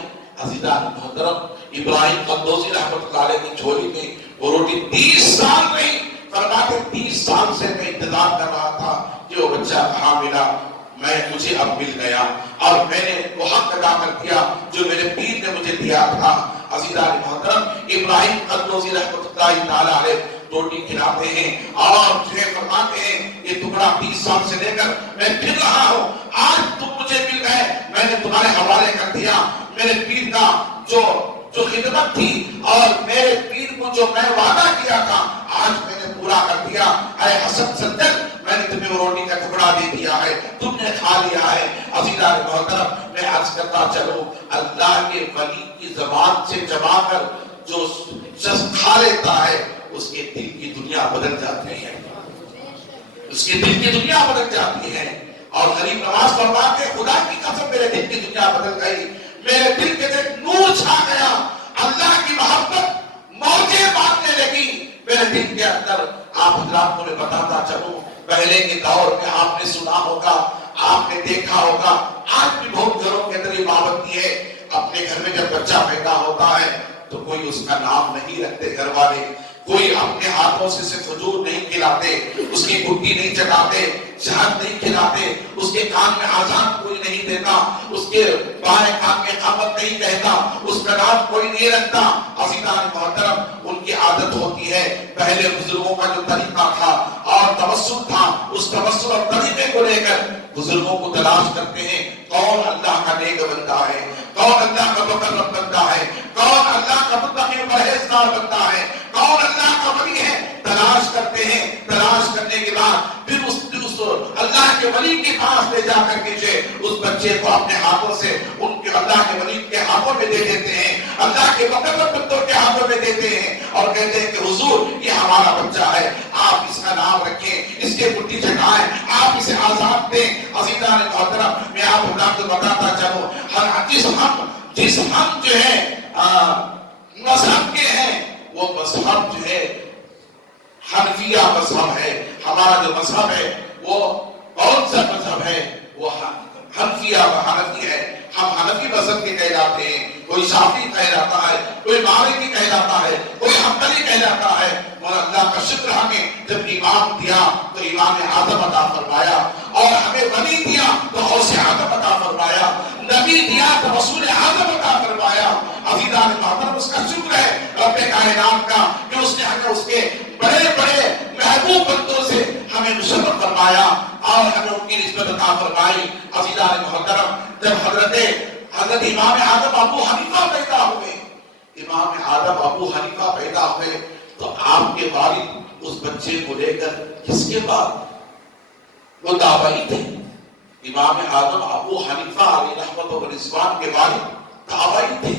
عزیزان محترم, ابراہیم قدوسی رحمۃ اللہ علیہ کی جھولی میں وہ روٹی 30 سال نہیں, فرماتے 30 سال سے میں انتظار کر رہا تھا کہ وہ بچہ کہاں ملا. مجھے اب مل گیا اور میں نے وہ حق ادا کر دیا جو میرے پیر نے مجھے دیا تھا. عزیزان محترم, ابراہیم قدوسی رحمۃ اللہ تعالیٰ علیہ روٹی کھلاتے ہیں اور مجھے فرماتے ہیں یہ ٹکڑا 30 سال سے لے کر میں پھر رہا ہوں, آج تم مجھے مل گئے, میں نے تمہارے حوالے کر دیا. میرے پیر کا جو خدمت تھی اور میرے پیر کو جو میں وعدہ کیا تھا آج میں نے پورا کر دیا. اے حسن صدق, میں نے تمہیں وہ روٹی کا ٹکڑا دے دیا ہے, تم نے کھا لیا ہے. عزیزان محترم, میں عرض کرتا چلوں اللہ کے ولی کی زبان سے جما کر جو شخص کھا لیتا ہے اس کے دل کی دنیا بدل جاتی ہے, اس کے دل کی دنیا بدل جاتی ہے. اور غریب نواز فرماتے خدا کی قسم میرے دل کی دنیا بدل گئی, میرے دل کے دل نور چھا گیا, اللہ کی محبت موجیں باندھنے لگی میرے دل کے اندر. آپ حضرات کو میں بتاتا چلوں, پہلے کے دور میں آپ نے سنا ہوگا, آپ نے دیکھا ہوگا, آج بھی بہت گھروں کے اندر یہ پابندی ہے, اپنے گھر میں جب بچہ پیدا ہوتا ہے تو کوئی اس کا نام نہیں رکھتے گھر والے, کوئی اپنے ہاتھوں سے کھجور نہیں کھلاتے, اس کی گھٹی نہیں چٹاتے, شہد نہیں کھلاتے, اس کے کان میں آزان کوئی نہیں دیتا, اس کے بائیں کان میں قامت نہیں کہتا, اس کا نام کوئی نہیں رکھتا. عزیزان محترم, ان کی عادت ہوتی ہے, پہلے بزرگوں کا جو طریقہ تھا اور توسل تھا, اس توسل اور طریقے کو لے کر بزرگوں کو تلاش کرتے ہیں کون اللہ کا نیک بندہ ہے, کون اللہ کا مقرب بندہ ہے, کون اللہ کا متقی پرہیزگار بندہ ہے, کون اللہ کا ولی ہے. تلاش کرتے ہیں, تلاش کرنے کے بعد پھر اس اللہ کے ولی کے پاس لے جا کر کے اس بچے کو اپنے ہاتھوں سے ان کے اللہ کے ولی کے ہاتھوں میں دے دیتے ہیں، اللہ کے مقرر بندوں کے ہاتھوں میں دیتے ہیں اور کہتے ہیں کہ حضور یہ ہمارا بچہ ہے، آپ اس کا نام رکھیں، اس کے گٹی چٹائیں، آپ اسے آزاد دیں۔ عزیزان محترم، میں آپ کو بتاتا چلوں، جس ہم جو ہے مذہب کے ہیں، وہ مذہب جو ہے حنفیہ مذہب ہے۔ ہمارا جو مذہب ہے وہ کون سا مذہب ہے؟ وہ حنفی ہے۔ ہم حنفی مذہب کے کہلاتے ہیں، کوئی شافعی کہلاتا ہے، کوئی مالکی کہلاتا ہے، کوئی حنبلی کہلاتا ہے۔ اور اللہ کا شکر ہمیں جب ایمان دیا تو امام اعظم عطا فرمایا، اور ہمیں ولی دیا تو غوث اعظم عطا فرمایا، نبی دیا تو رسول اعظم عطا فرمایا۔ عزیزان محترم، اس کا شکر ہے رب کائنات کا کہ اس نے ہمیں اس کے بڑے بڑے محبوب بندوں سے ہمیں مشرف فرمایا اور ہمیں ان کی نسبت عطا فرمائی۔ عزیزان محترم، جب حضرت امام اعظم ابو حنیفہ پیدا ہوئے، امام اعظم ابو حنیفہ پیدا ہوئے تو آپ کے والد اس بچے کو لے کر کس کے بعد وہ تابعی تھے۔ امام اعظم ابو حنیفہ علیہ رحمت و رضوان کے والد تابعی تھے،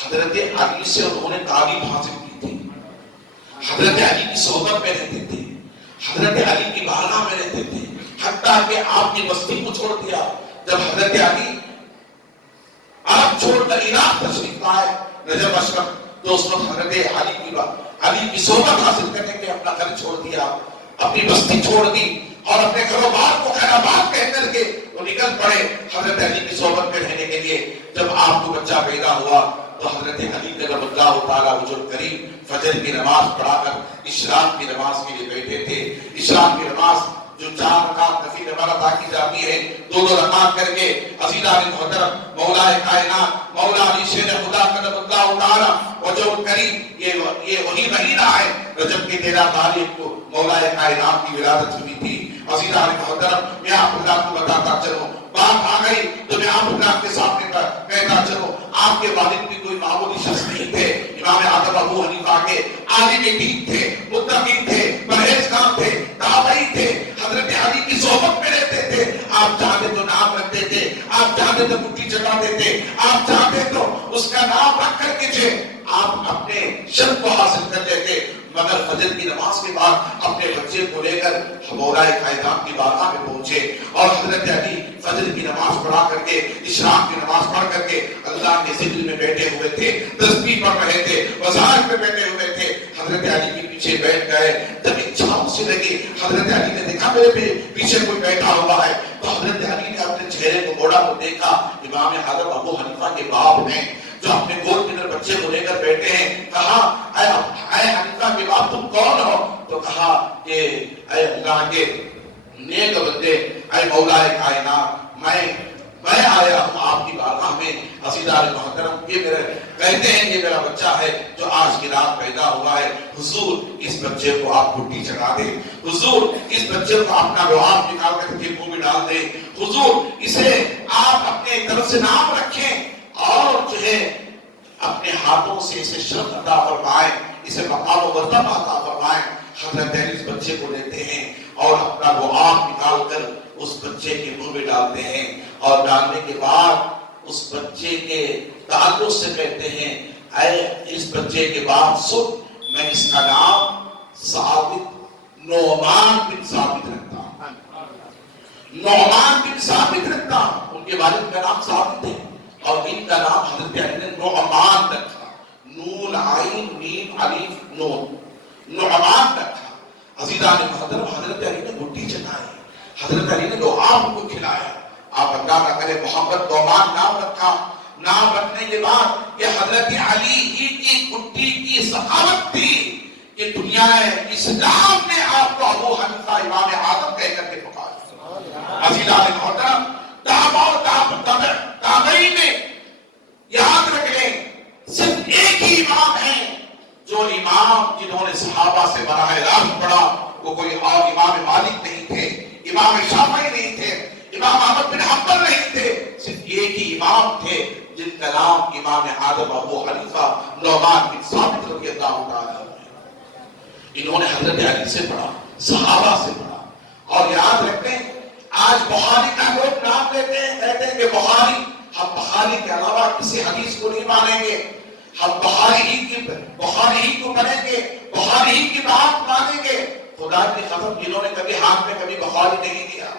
حضرت علی سے انہوں نے تعلیم حاصل کی تھی، حضرت علی کی صحبت میں رہتے تھے، حضرت علی کی بارگاہ میں رہتے تھے، حتیٰ کہ آپ کی بستی کو چھوڑ دیا۔ جب حضرت علی عرب چھوڑ کر عراق تشریف لائے رجب اشرف، تو اس وقت حضرت علی کی صحبت حاصل کرنے کے اپنا گھر چھوڑ دیا، اپنی بستی چھوڑ دی اور اپنے گھروں بار کو خیر آباد کہہ کر کے وہ نکل پڑے حضرت علی کی صحبت میں رہنے کے لیے۔ جب آپ کو بچہ پیدا ہوا تو حضرت علی کرم اللہ تعالیٰ وجہ کریم فجر کی نماز پڑھا کر اشراق کی نماز کے لیے بیٹھے تھے۔ اشراق کی نماز جو 4 رکعت نفل نماز ادا کی جاتی ہے، 2 رکعت کر کے عزیزان محترم مولا کائنات مولا علی شیر خدا کرم اللہ تعالیٰ وجہ کریم، یہ وہی مہینہ ہے رجب کی 13 تاریخ کو مولا کائنات کی ولادت ہوئی تھی۔ عزیزان محترم، میں آپ اللہ کو بتاتا چلوں، بات آ گئی تو میں آپ اللہ کے سامنے کہتا چلوں، آپ کے والد بھی کوئی معمولی شخص نہیں تھے، امام اعظم ابو حنیفہ کے عالم دین تھے، متقی تھے، پرہیزگار تھے، تابعی تھے، حضرت علی کی صحبت میں رہتے تھے۔ آپ چاہتے تو نام رکھتے تھے، آپ چاہتے تو مٹھی چٹاتے تھے، آپ چاہتے تو اس کا نام رکھ کر کے آپ اپنے شرف کو حاصل کر لیتے، مگر فجر کی نماز کے بعد اپنے بچے کو لے کر مولا کائنات کی بارگاہ میں پہنچے اور حضرت علی فجر کی نماز پڑھا کر کے اشراق کی نماز پڑھ کر کے اللہ کے ذکر میں بیٹھے ہوئے تھے، تسبیح پڑھ رہے تھے، وظائف میں بیٹھے ہوئے تھے۔ حضرت علی کے پیچھے بیٹھ گئے، جب ایک چھاؤں سے لگی، حضرت علی نے دیکھا میرے پیچھے کوئی بیٹھا ہوا ہے، تو حضرت علی نے اپنے چہرے کو موڑا تو دیکھا امام اعظم ابو حنیفہ کے باپ ہیں جو اپنے گود کے اندر بچے کو لے کر بیٹھے ہیں۔ کہا اے حنیفہ کے باپ تم کون ہو؟ تو کہا کہ اے اللہ کے نیک بندے، اے مولا کائنات، میں آیا ہوں آپ کی بارگاہ میں۔ عزیزان محترم، یہ میرے کہتے ہیں یہ میرا بچہ ہے جو آج کی رات پیدا ہوا ہے، حضور اس بچے کو آپ گٹی چڑھا دیں، حضور اس بچے کو اپنا لعاب نکال کر کے منہ میں ڈال دیں، حضور اسے آپ اپنے طرف سے نام رکھیں اور جو ہے اپنے ہاتھوں سے اسے شرف عطا فرمائیں، اسے مقام و مرتبہ عطا فرمائیں۔ حضرت علی اس بچے کو لیتے ہیں اور اپنا لعاب نکال کر اس بچے کے منہ میں ڈالتے ہیں، اور ڈالنے کے بعد اس بچے کے تعلق سے کہتے ہیں اے اس بچے کے باپ سن، میں اس کا نام ثابت نعمان بن ثابت رکھتا ہوں، نعمان بن ثابت رکھتا ہوں۔ ان کے والد کا نام ثابت ہے اور ان کا نام حضرت علی نے نعمان رکھا، نون عین میم الف نون، نعمان رکھا۔ عزیزان محترم، حضرت علی نے گٹی چٹائی، حضرت علی نے لعاب کو کھلایا، آپ اللہ کا کرے محمد نعمان نام رکھا۔ نام رکھنے کے بعد کہ حضرت علی ہی کی گٹی کی سخاوت تھی کہ دنیا اسلام نے آپ کو ابو حنیفہ امام اعظم کہہ کر کے پکارا۔ عزیزان محترم، تابعی میں یاد رکھ لیں صرف ایک ہی امام ہے جو امام جنہوں نے صحابہ سے براہ راست پڑھا، وہ کوئی اور امام مالک نہیں تھے، امام شافعی نہیں تھے، امام احمد بن حنبل نہیں تھے، صرف ایک ہی امام تھے جن کا نام امام اعظم ابو حنیفہ نعمان بن ثابت رضی اللہ عنہ۔ انہوں نے حضرت علی سے پڑھا، صحابہ سے پڑھا، اور یاد رکھیں آج بخاری کا لوگ نام لیتے ہیں، کہتے ہیں کہ بخاری، ہم بخاری کے علاوہ کسی حدیث کو نہیں مانیں گے، ہم بخاری ہی کو پڑھیں گے، بخاری ہی کی بات مانیں گے۔ خدا کی قسم جنہوں نے کبھی ہاتھ میں کبھی بخاری نہیں دیا،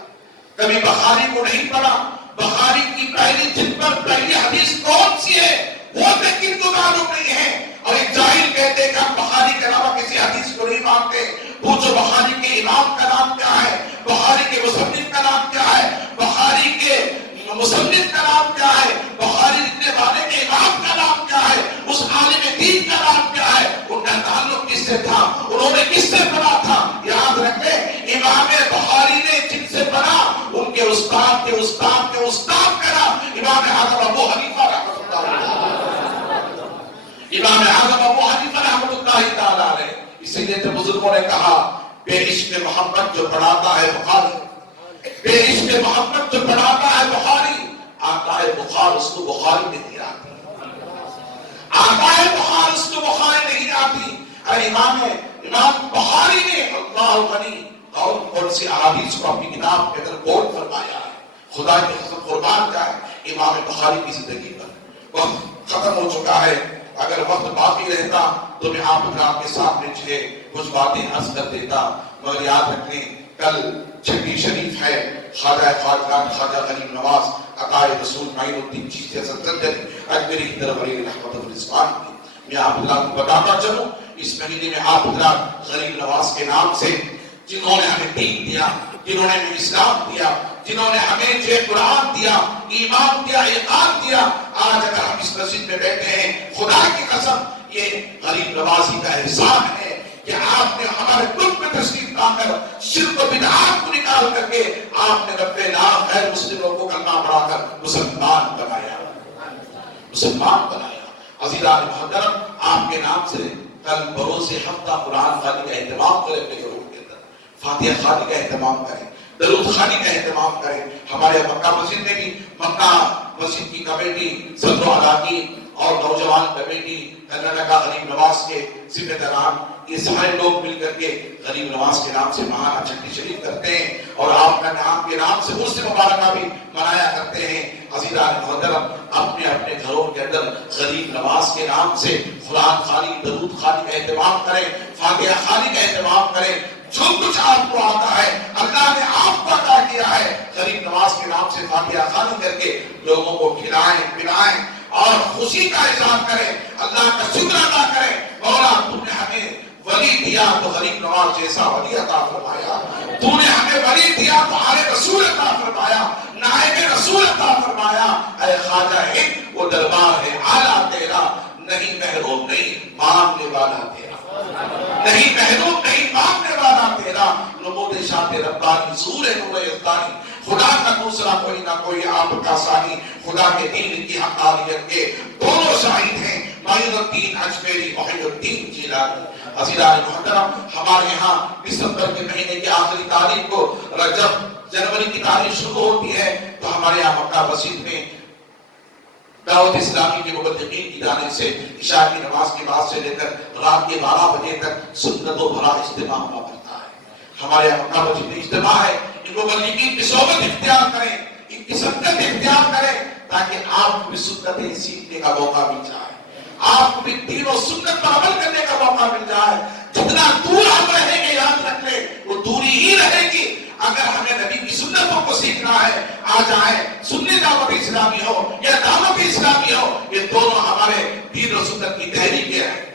کبھی بخاری کو نہیں پڑھا، بخاری کی پہلی جن پر پہلی حدیث کون سی ہے وہ تک ان کو معلوم نہیں ہے، اور ایک جاہل کہتے ہیں کہ ہم بخاری کے علاوہ کسی حدیث کو نہیں مانتے۔ پوچھو بخاری کے امام کا نام کیا ہے، بخاری کے مصنف کا نام کیا ہے، بخاری کے مصنف کا نام کیا ہے، بخاری لکھنے والے کے امام کا نام کیا ہے، اس عالم دین کا نام کیا ہے، ان کا تعلق کس سے تھا، انہوں نے کس سے پڑھا تھا۔ یاد رکھیں امام بخاری نے جن سے پڑھا ان کے استاد کے استاد کے استاد کا نام امام اعظم ابو حنیفہ رحمۃ اللہ علیہ، امام اعظم ابو حنیفہ رحمۃ اللہ تعالی علیہ۔ اسی لیے تو بزرگوں نے کہا بے عشق محمد جو پڑھاتا ہے بخاری، بے عشق محمد جو پڑھاتا ہے بخاری، آتا ہے بخار اس کو بخاری نہیں آتی، آتا ہے بخار اس کو بخاری نہیں آتی۔ ارے امام بخاری نے اللہ غنی کون سی احادیث کو اپنی کتاب کے اندر کوٹ فرمایا ہے، خدا کی قسم قربان جائے امام بخاری کی زندگی پر۔ وقت ختم ہو چکا ہے، اگر وقت باقی رہتا تو میں آپ کے سامنے کچھ باتیں عرض کر دیتا، مگر یاد رکھیں کل چھٹی شریف ہے، خواجہ خواجہ غریب نواز عطائے رسول معین الدین چشتی السلطنتی اجمیری کی طرف علی رحمت الرضوان کی۔ میں آپ حضرات کو بتاتا چلوں اس مہینے میں آپ حضرات غریب نواز کے نام سے جنہوں نے ہمیں دین دیا، جنہوں نے ہمیں اسلام دیا، جنہوں نے ہمیں جو قرآن دیا، ایمان دیا، عقائد دیا، آج اگر ہم اس مسجد میں بیٹھے ہیں خدا کی قسم یہ غریب نوازی کا احسان ہے کہ آپ نے ہمارے ملک میں تشریف لا کر شرک و بدعات کو نکال کر کے آپ نے 90 لاکھ غیر مسلموں کو کلمہ پڑھا کر مسلمان بنایا، مسلمان بنایا۔ عزیزان محترم آپ کے نام سے کل بروز ہفتہ قرآن خوانی کا اہتمام کریں، اپنے گھروں کے اندر فاتحہ خوانی کا اہتمام کریں، درود خوانی کا اہتمام کریں۔ ہمارے مکہ مسجد میں بھی مکہ مسجد کی کمیٹی صدر و اراکین اور نوجوان کمیٹی کرناٹکا غریب نواز کے ذمہ داران یہ سارے لوگ مل کر کے غریب نواز کے نام سے ماہانہ چھٹی شریف کرتے ہیں اور آپ کا نام کے نام سے عرس مبارکہ بھی منایا کرتے ہیں۔ عزیزان محترم اپنے اپنے گھروں کے اندر غریب نواز کے نام سے قرآن خوانی، درود خوانی کا اہتمام کریں، فاتحہ خوانی کا اہتمام کریں۔ جو کچھ آپ کو آتا ہے اللہ نے آپ کو عطا کیا ہے، غریب نواز کے نام سے فاتحہ خوانی کر کے لوگوں کو کھلائیں پلائیں اور خوشی کا اظہار کریں، اللہ کا شکر ادا کریں۔ مولا تم نے ہمیں ولی دیا تو غریب نواز جیسا ولی عطا فرمایا، تو نے ہمیں ولی دیا تو آل رسول عطا فرمایا، نائب رسول عطا فرمایا۔ اے خواجہ ہند وہ دربار ہے اعلیٰ تیرا، نہیں محروم نہیں مانگنے والا تیرا، نہیں محروم نہیں مانگنے والا تیرا۔ نمود شاہ ربانی ظہور نور یزدانی، خدا کا دوسرا کوئی نہ کوئی آپ کا ثانی، خدا کے دین کی حقانیت کے دونوں شاہد ہیں، معین الدین اجمیری، محی الدین جیلانی۔ عزیزان محترم ہمارے یہاں دسمبر کے مہینے کی آخری تاریخ کو جب جنوری کی تاریخ شروع ہوتی ہے تو ہمارے یہاں مکہ مسجد میں دعوت اسلامی کے مبلغین کی جانب سے عشاء کی نماز کے بعد سے لے کر رات کے 12 بجے تک سنت و بھرا اجتماع ہوا کرتا ہے۔ ہمارے یہاں مکہ مسجد میں اجتماع ہے، ان مبلغین کی صحبت اختیار کریں، ان کی سنت اختیار کریں تاکہ آپ کو بھی سنتیں سیکھنے کا موقع مل جائے، آپ کو بھی دین و سنت پر عمل کرنے کا موقع مل جائے۔ جتنا دور ہم رہیں گے یاد رکھ لیں وہ دوری ہی رہے گی۔ اگر ہمیں نبی کی سنتوں کو سیکھنا ہے آ جائیں، سنی دعوت اسلامی ہو یا دعوت اسلامی ہو، یہ دونوں ہمارے دین و سنت کی تحریکیں ہیں،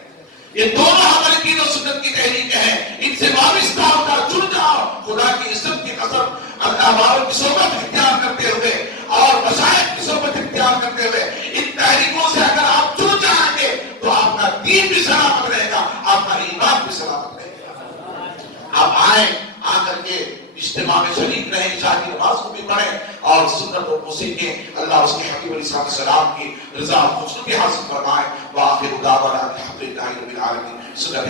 یہ دونوں ہمارے دین و سنت کی تحریکیں ہیں۔ ان سے وابستہ ہو کر جڑ جاؤ، خدا کی عزت کی قسم اللہ والوں کی صحبت اختیار کرتے ہوئے اور مشائخ کی صحبت اختیار کرتے ہوئے ان تحریکوں سے اگر آپ جڑ جائیں گے تو آپ کا دین بھی سلامت رہے گا، آپ کا ایمان بھی سلامت رہے گا۔ آپ آئیں، آ کر کے اجتماع میں شریک رہیں، عشاء کی نماز کو بھی پڑھیں اور سنت کو سیکھیں۔ اللہ اس کے حبیب علیہ السلام کی رضا اور خوشنودی حاصل فرمائے۔ وآخر دعوانا الحمدللہ رب العالمین۔ سنت